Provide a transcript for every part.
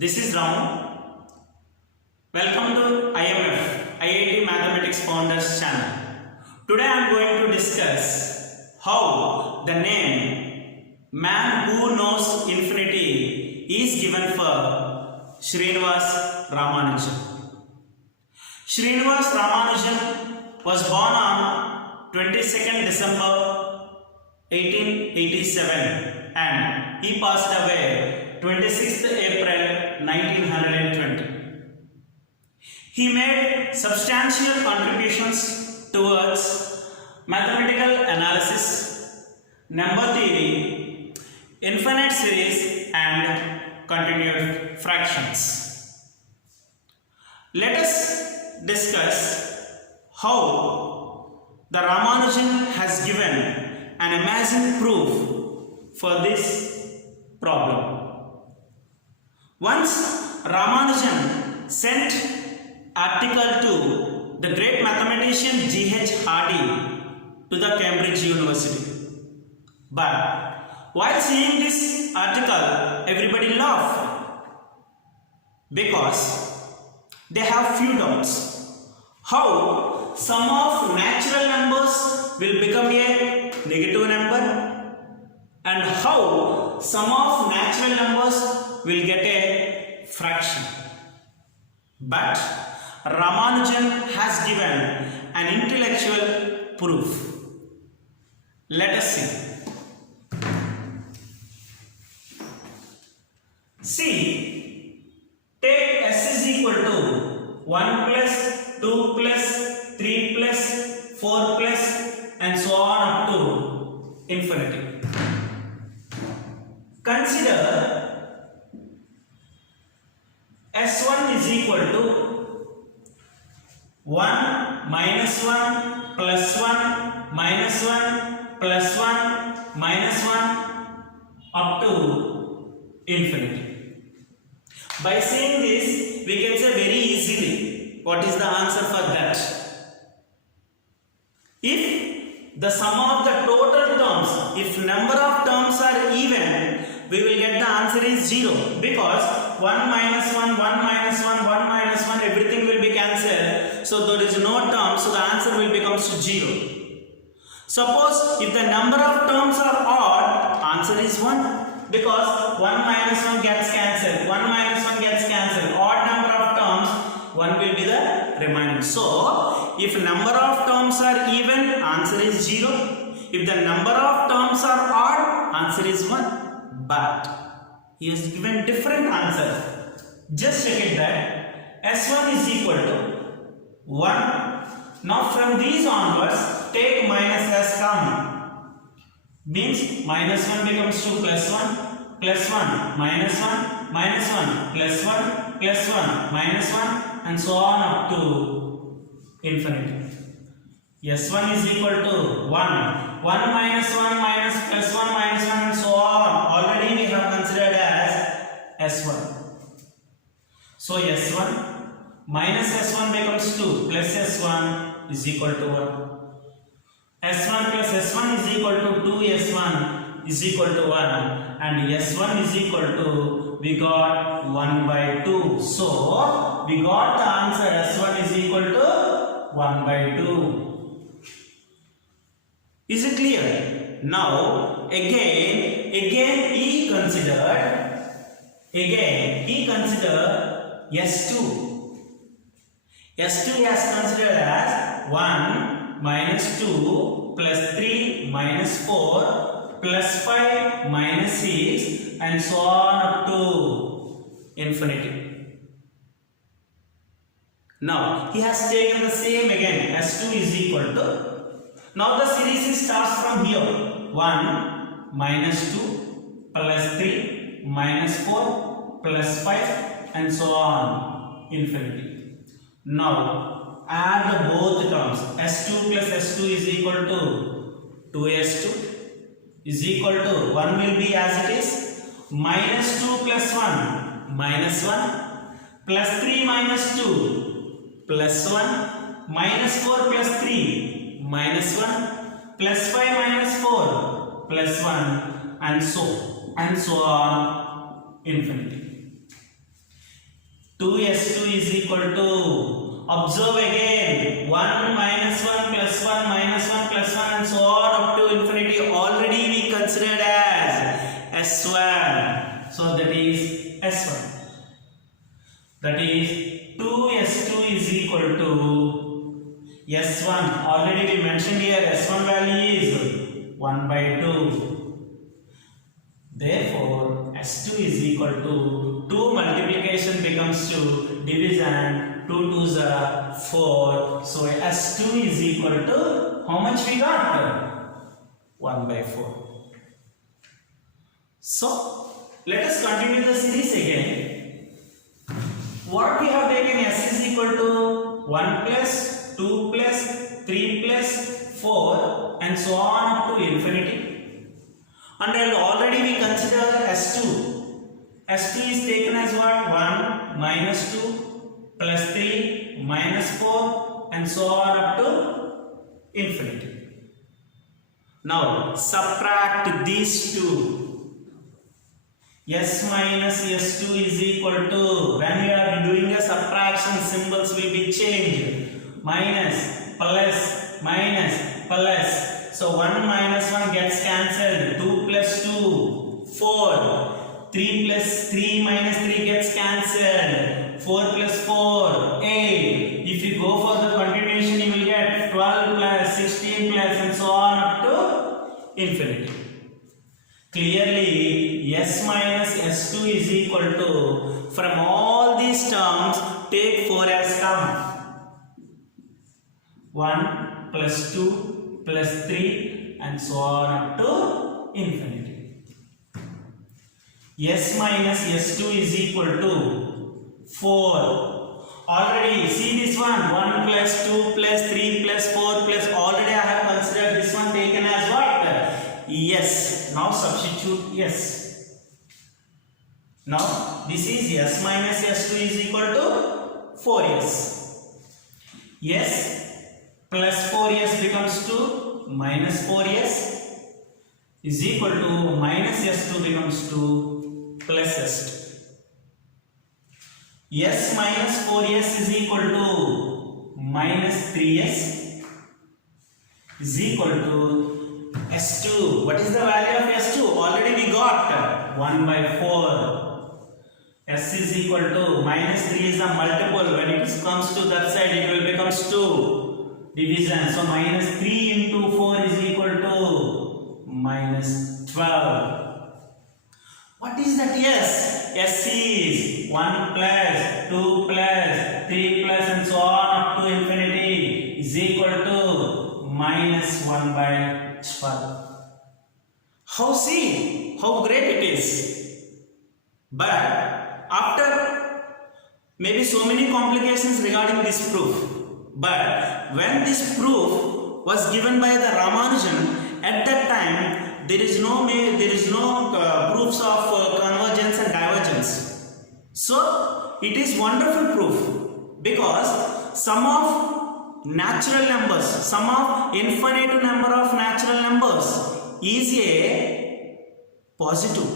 This is Ram. Welcome to IMF, IIT Mathematics Founders channel. Today I am going to discuss how the name Man Who Knows Infinity is given for Srinivas Ramanujan. Srinivas Ramanujan was born on 22nd December 1887 and he passed away 26th April 1920. He made substantial contributions towards mathematical analysis, number theory, infinite series and continued fractions. Let us discuss how the Ramanujan has given an amazing proof for this problem. Once Ramanujan sent article to the great mathematician G.H. Hardy to the Cambridge University. But while seeing this article, everybody laughed because they have few doubts. How sum of natural numbers will become a negative number and how sum of natural numbers will get a fraction. But Ramanujan has given an intellectual proof. Let us see. See, take S is equal to 1 plus 2 plus 3 plus 4 plus and so on up to infinity. Consider S1 is equal to 1 minus 1 plus 1 minus 1 plus 1 minus 1 up to infinity. By saying this, we can say very easily what is the answer for that. If the sum of the total terms, if number of terms are even, we will get the answer is 0 because 1 minus 1, 1 minus 1, 1 minus 1, everything will be cancelled. So there is no term, so the answer will become 0. Suppose if the number of terms are odd, answer is 1 because 1 minus 1 gets cancelled, 1 minus 1 gets cancelled. Odd number of terms, 1 will be the remaining. So if number of terms are even, answer is 0. If the number of terms are odd, answer is 1. But he has given different answers. Just check it that S1 is equal to 1. Now from these onwards, take minus as common. Means minus 1 becomes 2 plus 1, plus 1, minus 1, minus 1, plus 1, plus 1, minus 1 and so on up to infinity. S1 is equal to 1. 1 minus 1 minus plus 1 minus 1 and so on. Already we have considered as S1. So S1 minus S1 becomes 2 plus S1 is equal to 1. S1 plus S1 is equal to 2S1 is equal to 1 and S1 is equal to, we got 1 by 2. So we got the answer S1 is equal to 1 by 2. Is it clear? Now again he considered S2. S2 he has considered as 1 minus 2 plus 3 minus 4 plus 5 minus 6 and so on up to infinity. Now he has taken the same again. S2 is equal to, now the series starts from here. 1 minus 2 plus 3 minus 4 plus 5 and so on infinity. Now add both terms. S2 plus S2 is equal to 2S2 is equal to 1 will be as it is minus 2 plus 1 minus 1 plus 3 minus 2 plus 1 minus 4 plus 3 minus 1 plus 5 minus 4 plus 1 and so on infinity. 2s2 is equal to, observe again, 1 minus 1 plus 1 minus 1 plus 1 and so on up to infinity already we considered as s1. So that is s1. That is 2s2 is equal to s1. Already we mentioned here s1 value is 1 by 2. Therefore, s2 is equal to 2 multiplication becomes 2, division 2 2s are 4. So s2 is equal to how much we got? 1 by 4. So let us continue the series again. What we have taken, s is equal to 1 plus 2 plus 3 plus 4 and so on up to infinity. And already we consider s2. s2 is taken as what? 1 minus 2 plus 3 minus 4 and so on up to infinity. Now subtract these two. S minus s2 is equal to, when we are doing a subtraction, symbols will be changed. Minus, plus, minus, plus. So 1 minus 1 gets cancelled. 2 plus 2, 4. 3 plus 3 minus 3 gets cancelled. 4 plus 4, 8. If you go for the continuation, you will get 12 plus 16 plus and so on up to infinity. Clearly, s minus s2 is equal to, from all these terms, take 4 as term. 1 plus 2 plus 3 and so on up to infinity. S minus s2 is equal to 4. Already see this one, 1 plus 2 plus 3 plus 4 plus, already I have considered this one taken as what? Yes. Now substitute yes. Now this is s minus s2 is equal to 4s. Yes plus 4s becomes 2, minus 4s is equal to minus s2 becomes 2 plus s2. S minus 4s is equal to minus 3s is equal to s2. What is the value of s2? Already we got 1 by 4. S is equal to minus 3 is a multiple. When it comes to that side, it will becomes 2. Division. So minus 3 into 4 is equal to minus 12. What is that S? S is 1 plus 2 plus 3 plus and so on up to infinity is equal to minus 1 by 12. See how great it is. But after maybe so many complications regarding this proof. But when this proof was given by the Ramanujan, at that time there is no proofs of convergence and divergence. So it is wonderful proof, because sum of natural numbers, sum of infinite number of natural numbers is a positive.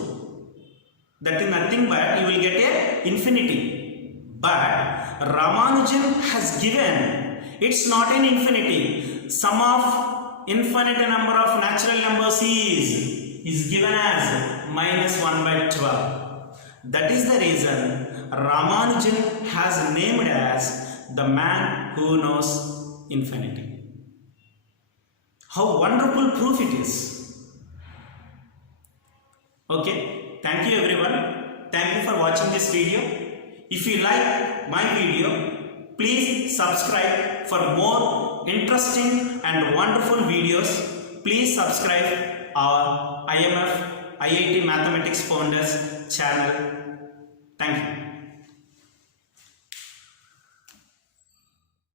That is nothing but you will get a infinity. But Ramanujan has given, it's not an infinity. Sum of infinite number of natural numbers is given as minus 1 by 12. That is the reason Ramanujan has named as the man who knows infinity. How wonderful proof it is. Okay, thank you everyone. Thank you for watching this video. If you like my video, please subscribe for more interesting and wonderful videos. Please subscribe our IMF IIT Mathematics Founders channel. Thank you.